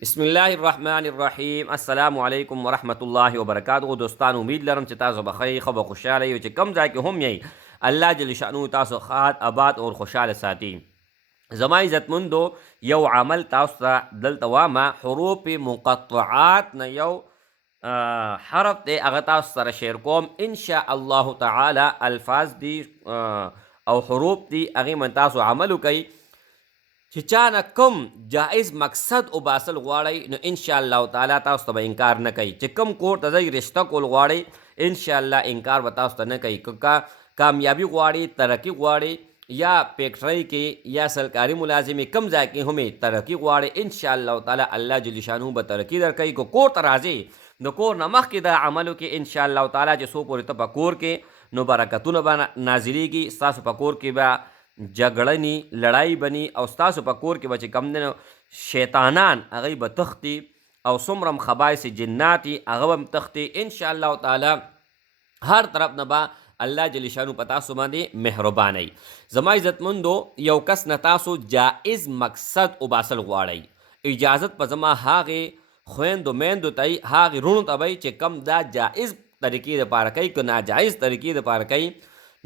बिस्मिल्लाहिर्रहमानिर्रहीम अस्सलामु अलैकुम वरहमतुल्लाहि वबरकातुहू। दोस्तान उम्मीद लरम چې تاسو به خیر خو به خوشاله یو چې کم ځای کې هم یی الله جل شانو تاسو خاد آباد او خوشاله ساتي. زما عزتمندو یو عمل تاسو ته دلته وامه حروف مقطعات نه یو حرف دی هغه تاسو سره شیر کوم ان شاء الله تعالی. الفاظ دی او حروف دی هغې من تاسو عمل وکئ چې چانه کوم جائز مقصد وباسل غواړئ نو ان شاء الله تعالی تاسو ته به انکار نه کوي. چې کوم کور ته ځئ رشته کول غواړئ ان شاء الله انکار به تاسو ته نه کوي. که کامیابي غواړئ ترقي غواړئ یا فیکټرۍ کې یا سرکاري ملازمې کم ځای کې هم ترقي غواړئ ان شاء الله تعالی الله جل شانه به ترقي درکوي. که کور ته راځئ نو کور نه مخکې دا عمل وکړئ ان شاء الله تعالی چې څو پورې ته په کور کې نو برکتونه به نازلیږي. ستاسو په کور کې به جګړه نی لړای بنی او ستاسو په کور کې به چې کم دی شیطانان هغوی به تښتي او څومره هم خبایث جنات دي هغه به هم تښتي ان شاء الله تعالی. هر طرف نه به الله جل شانو په تاسو باندې مهربانوي. زما عزتمندو یو کس نه تاسو جائز مقصد وباسل غواړئ اجازت په زما هغې خویندو میندو ته یي هغې رونو ته به چې کم دا جائز طریقې دپاره کوي که ناجایز طریقې دپاره کوي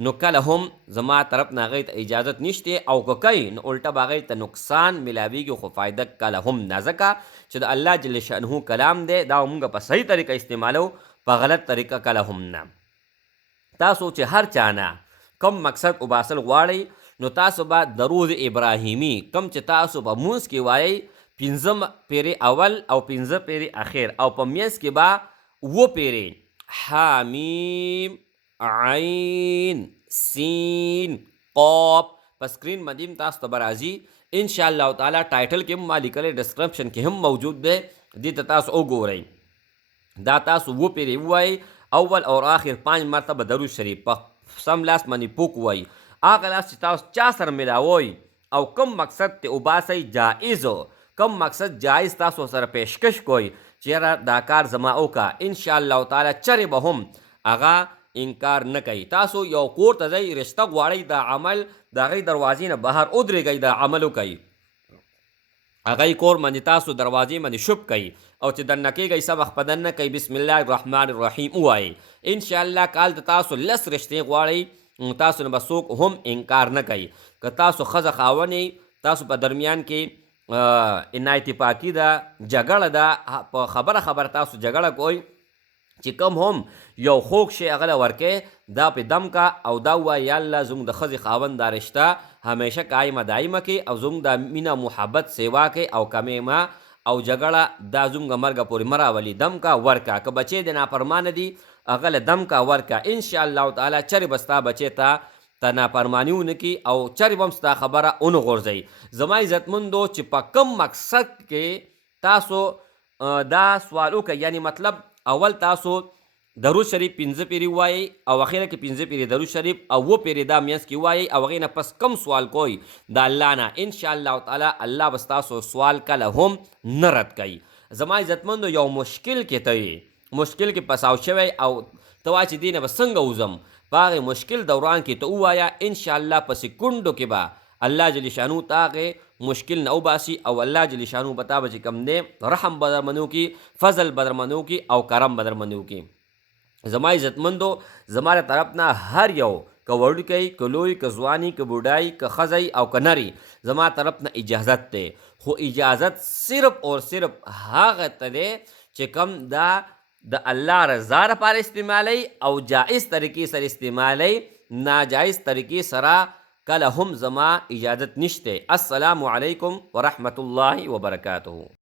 نو کله هم زما طرف نه هغوی ته اجازت نشته او که کوي نو الټه به هغوی ته نقصان میلاویږي خو فایده کله هم نه. ځکه چې د الله جل شانه کلام دی دا مونږ په صحیح طریقه استعمالو په غلط طریقه کله هم نه. تاسو چې هر چانه کم مقصد وباسل غواړئ نو تاسو به درود ابراهیمی کم چې تاسو په مونځ کې وایئ 15 پیرې اول او 15 پیرې اخر او په میانځ کې به 7 پیرې حامیم عین سین قاف په سکرین باندې هم تاسو ته به راځي ان شاء الله تعالی. ټایټل کې هم ما لیکلی ډسکرپشن کې هم موجود دی دې ته تاسو وګورئ. دا تاسو 7 پیرې ووایئ اول اور آخر 5 مرتبه درود شریف په سم لاس باندې پوک ووایئ. هغه لاس چې تاسو چا سره میلاوئ او کم مقصد ته وباسئ جایز کم مقصد جایز تاسو سره پیشکش کوئ چې یاره دا کار زما وکړه ان شاء الله تعالی چرې به هم هغه انکار نه کوي. تاسو یو کور ته ځئ رشته غواړئ دا عمل د هغې دروازې نه بهر ودرېږئ دا عمل وکئ هغی کور باندې تاسو دروازې باندې شپ کوئ او چې دننه کېږئ سبق په دننه کوئ بسم الله الرحمن الرحیم ووایئ ان شاء الله کال ته تاسو 10 رشتې غواړئ تاسو نه به څوک هم انکار نه کوي. که تاسو ښځه خاوند تاسو په درمیان کې نااتفاقي ده جګړه ده په خبره تاسو جګړه کوئ چې کم هم یو خوږ شی هغه له ورکې دا پې دم کا او دا ووایه یا الله زموږ د ښځې خاوند دا رشته همیشه قایمه دایمه کړي او زموږ دا مینه محبت سیوا کوي او کمې ما او جګړه دا زموږ مرګه پورې مه راولي. دم کا ورکه که بچې د نافرمانه دي هغه له دم کا ورکه ان شاء الله تعالی. چرې به ستا بچې ته نافرماني ونه کړي او چرې به هم ستا خبره ونه غورځوي. زما عزتمندو چې په کم مقصد کې تاسو دا سوال وکړئ یعنی مطلب اول تاسو درود شریف 15 پیری وایي او اخیره کې 15 پیری درود شریف او 7 پیری دا میانځ کې وایي او هغې نه پس کم سوال کوئ د الله نه ان شاء الله تعالی الله به ستاسو سوال کله هم نه رد کوي. زما عزتمندو یو مشکل کې ته یې مشکل کې پساو شوی او ته وایه چې دې نه به څنګه وځم په هغې مشکل دوران کې ته ووایه ان شاء الله په سکونډو کې به الله جل شانو تا هغې مشکل نه وباسي او الله جل شانو به تا به چې کوم دی رحم به در باندې وکړي فضل به در باندې وکړي او کرم به در باندې وکړي. زما عزتمندو زما له طرف نه هر یو که وړوکی که لوی که ځواني که بوډای که ښځی او که نري زما طرف نه اجازت دی خو اجازت صرف اور صرف هغه ته دی چې کم دا د الله رضا لپاره استعمالی او جایز طریقې سره استعمالی ناجایز طریقې سره کله هم زما اجازت نشته. السلام علیکم ورحمت الله وبرکاته.